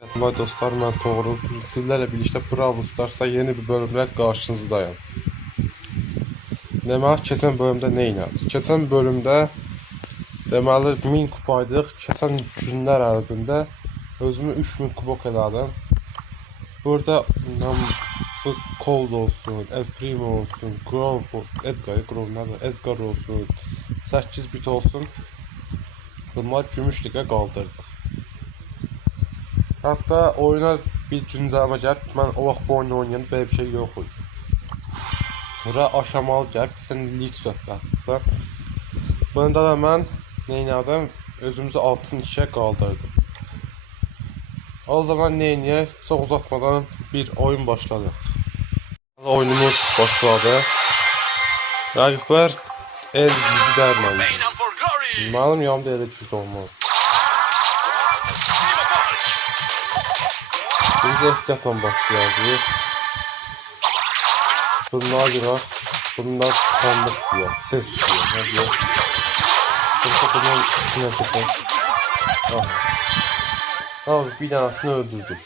Merhaba dostlar, ben Toğrul. Sizlerle birlikte Brawl Stars'a yeni bir bölümle karşınızdayım. Deməli, keçən bölümdə nə elədik? Keçən bölümdə deməli 1000 kupaydıq. Keçən günlər ərzində özümü 3000 kubok elədim. Burada bu Cold olsun, El Primo olsun, Edgar olsun, 8 bit olsun. Bunlar gümüş ligə qaldırdıq. Hatta oyuna bir güncelleme gəlib, mən o vaxt bu oyunu oynayan belə bir şey yox idi. Bura aşamalı gəlib, sən lig söhbətdir. Bunda da mən neylədim? Özümüzü altın işə qaldırdım. O zaman neyniyək? Çox uzatmadan bir oyun başladı. Oyunumuz başladı. Rəqiblər el gider mənim. Mənim yanımda elə güclü olmaz. Biz ehtiyatla başlayacağız. Bunlar girer. Bunlar sandık diyor. Ses diyor. Ne diyor? Burada bunun içine kesin. Abi bir tanesini öldürdüm.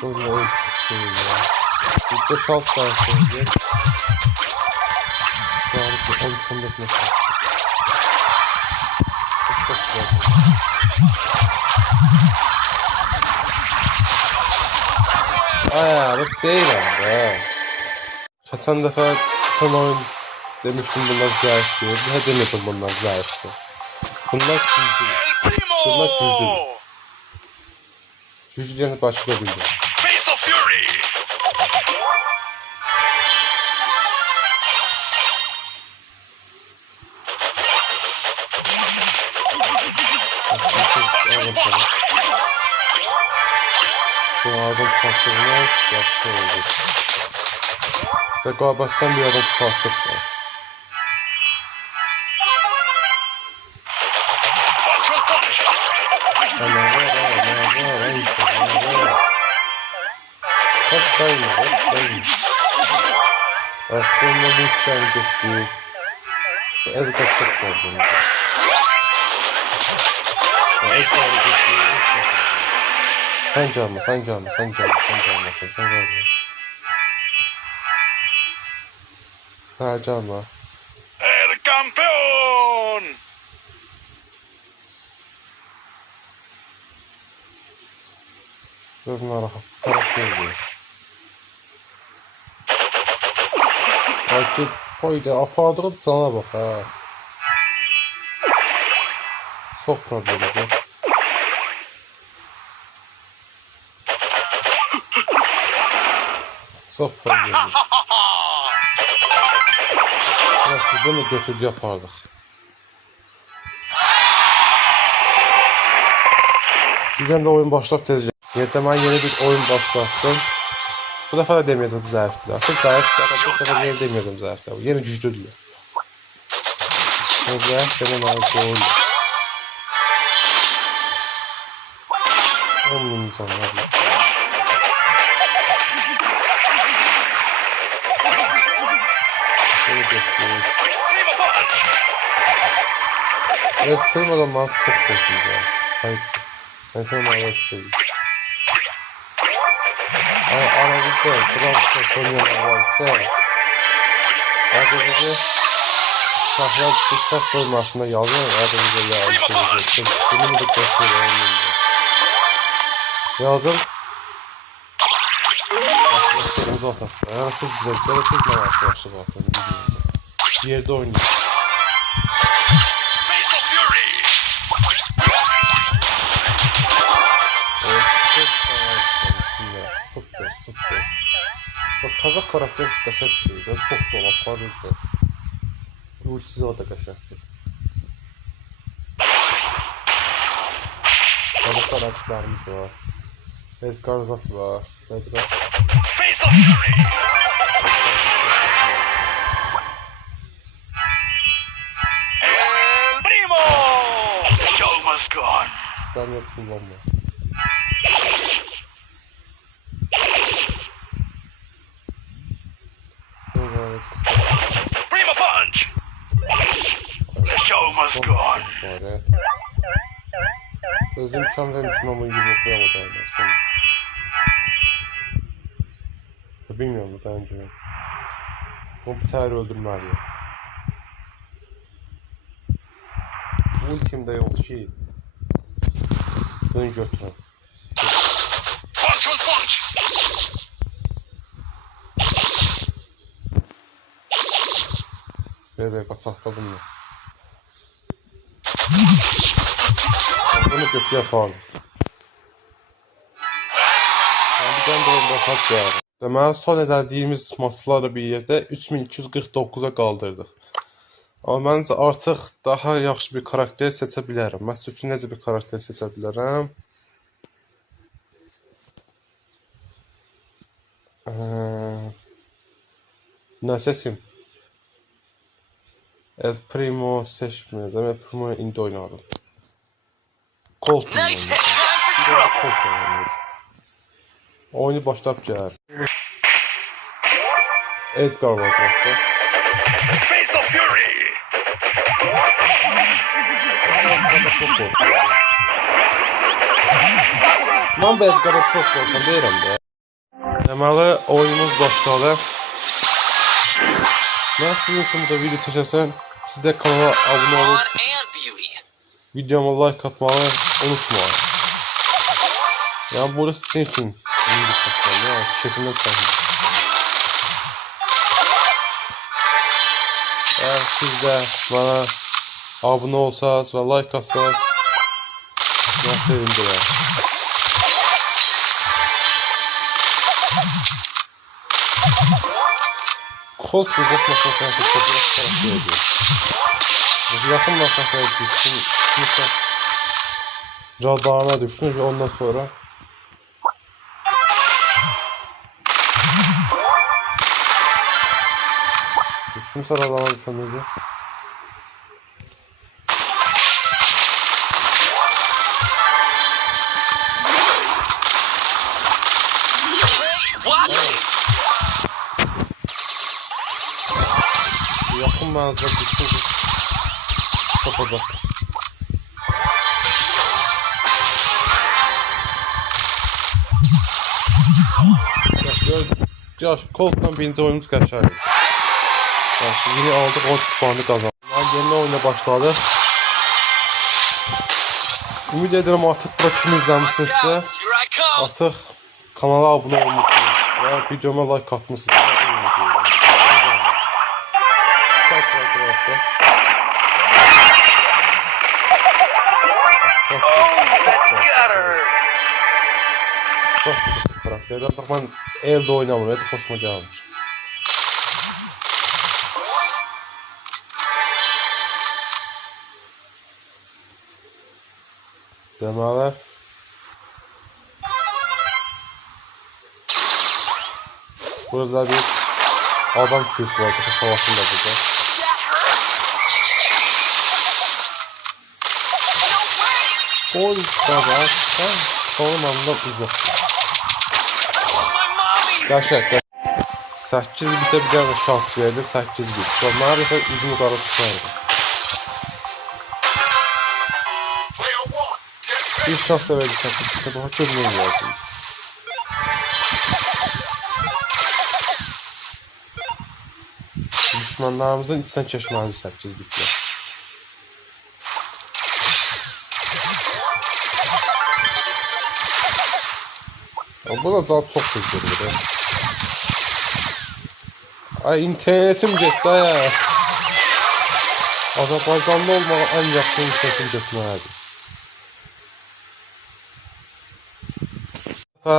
Sonra öldürdüm ya. Bir de salt sayesinde. Sağlıklı 10 sandık mesela. Çok güzel. Ayarı değilim be. Geçen defa son oyun demiştim bunlar zayıf diyor. Ne demedim bunlar zayıftı. Bunlar güçlü. Bunlar güçlü. Güçlü yani başka bildim. Bu adam sattığımız yaptı oldu. Rekabetten bir adam sattık da. Ana var. Hep kayma. Aslında bu işten gitti. Ezber çok oldu. Ezber gitti. Sen canlı. Sen canlı. El campeón. Biraz narahat karakter diyor. Belki koydu apadırıp cana bak ha. Çok problemli. Çok problemli. Nasıl bunu götür yapardık. Bizden de oyun başlayıp tezce. Yerdə ben yeni bir oyun başlattım. Bu defa da demeyeceğim zayıflar. Siz zayıflar, bu sefer yeni demeyeceğim zayıflar. Yeni güçlü diyor. O zayıf senin ait oyun. 10.000 canlar. Evet, kırmadan bana çok korkunç ya. Hayır. Ben kırmadan istedim. Aramızda Fransa'da sonyalar varsa adımızı sahra dikkat formasında yazıyor. Adımızı yazıyor. Benim de gösteriyor. Yazın. Arkadaşlarımızı atar. Yani siz bize, siz ne arkadaşlar atın. Bir yerde oynuyor. Süper. Bak kazak karakter kaşak bir şey. Ben çok dolap var yüzde. Ultisiz o da kaşaktı. Kazak karakterimiz var. Edgar Zat var. Edgar. El primo. The show must go on. İstemiyor kullanma. Primo punch. The show must go on. Bari. Özüm imkan vermişim ama yumruklayamadı hala sonra. Bilmiyorum daha önce. O bir tane öldürmeli. Ultimde yok şey. Bunu götürün. Punch on punch. Bebek açakta bunu. Bunu kötü yapalım. Bir tane de kat var. Deməli, son edədiyimiz maçları bir yerdə 3249'a qaldırdıq. Amma məncə artıq daha yaxşı bir karakter seçə bilərəm. Məsəl üçün necə bir karakter seçə bilərəm? Nə seçim? El Primo seçməyəcəm. El Primo indi oynadım. Colt Nice hit. Time for trouble. Oyunu başlayıb gəlir. Edgar var başda. Face the fury. Mən bu Edgar'a çox qorxam deyirəm də. Deməli, oyunumuz başladı. Mən sizin üçün burada video çəkəsən, siz də kanala abunə olub, videoma like atmağı unutmayın. Yəni burada sizin üçün video çəkməliyim, yəni keyfimdən çəkməliyim. Eğer siz de bana abone olsanız ve like atsanız bana sevindirir. Colt uzak mesafeye çok tarafı ediyor. Yakın mesafeye düşsün, mesela radarına düştün ve ondan sonra düştüm radarına düşemedi. Yakın menzilde düştüm ki sapacak. Yaş Colt'dan birinci oyunumuz geçerli. Yine aldık 10 puanı kazandık. Yeni oyuna başladı. Ümid ederim artık bura kimi izləmişsinizsə, artıq kanala abunə olmuşsunuz və videoma like atmışsınız. Çok güzel karakterler. Artık ben elde oynamıyorum. Evet, hoşuma gelmiş. Deməli burada bir adam sürüsü var. Savaşın da burada. Oy baba, sen sonum andan uzak. Gerçekten 8 bitə bir dənə şans verdim, 8 bit. Sonra bir üzüm yukarı çıxardım. Bir şans da verdi 8 bitə, daha çok ne verdim. Düşmanlarımızın içindən keçməli 8 bitlə. Bu da daha çok güzel. Ay internetim getdi ya. Azərbaycanlı olmağa en yaxşı internetim getməlidir. Bu dəfə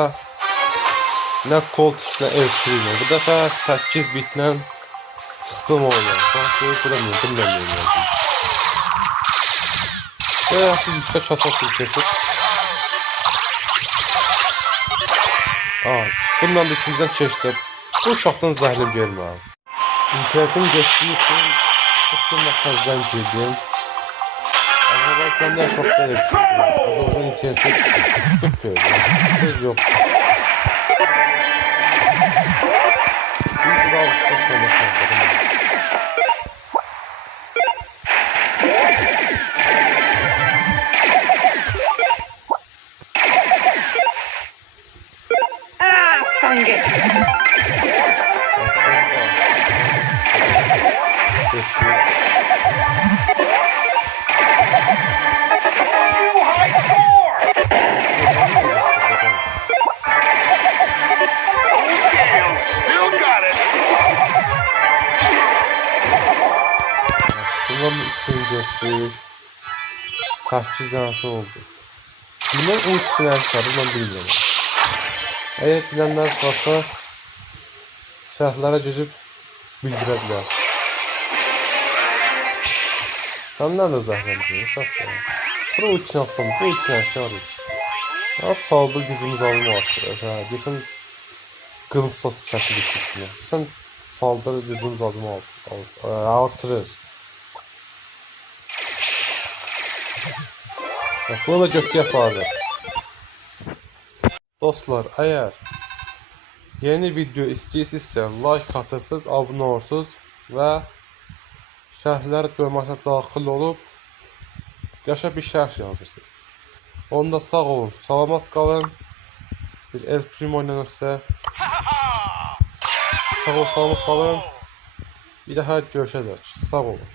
nə Colt nə Elprimo. Bu dəfə 8 bitlə çıxdım oyuna. Bax bu da bilmirəm. Bayağı yüksək hasar kesib. Bundan da içimizden keçdim. Bu uşaqdan zəhlim gelmə. İnternetim getdiyi için çıxdım məxəzdən girdim. Azərbaycanda yaşaqda elə bir şeydir. Azərbaycan interneti süper. Söz yox. Bir daha usta sonra gördük. 8 dənəsi oldu. Bundan ultisi nə çıxarır, mən bilmirəm. Əgər bilənlər varsa, şərhlərə girib bildirə bilər. Sən nədə zəhləndirin? Bura ultini alsam, bu ultini aşarıq. Az saldır gücümüz alımı artırır. Geçen qılınsat çəkilik üstünə. Geçen saldır gücümüz alımı artırır. Bunu da götü yaparıq. Dostlar, əgər yeni video istəyirsinizsə, like atırsınız, abunə olursunuz və şərhlər bölməsinə daxil olub yaşa bir şərh yazırsınız. Onda sağ olun, salamat qalın. Bir El Primo ilə sizə sağ olun, salamat qalın. Bir daha görüşəcək. Sağ olun.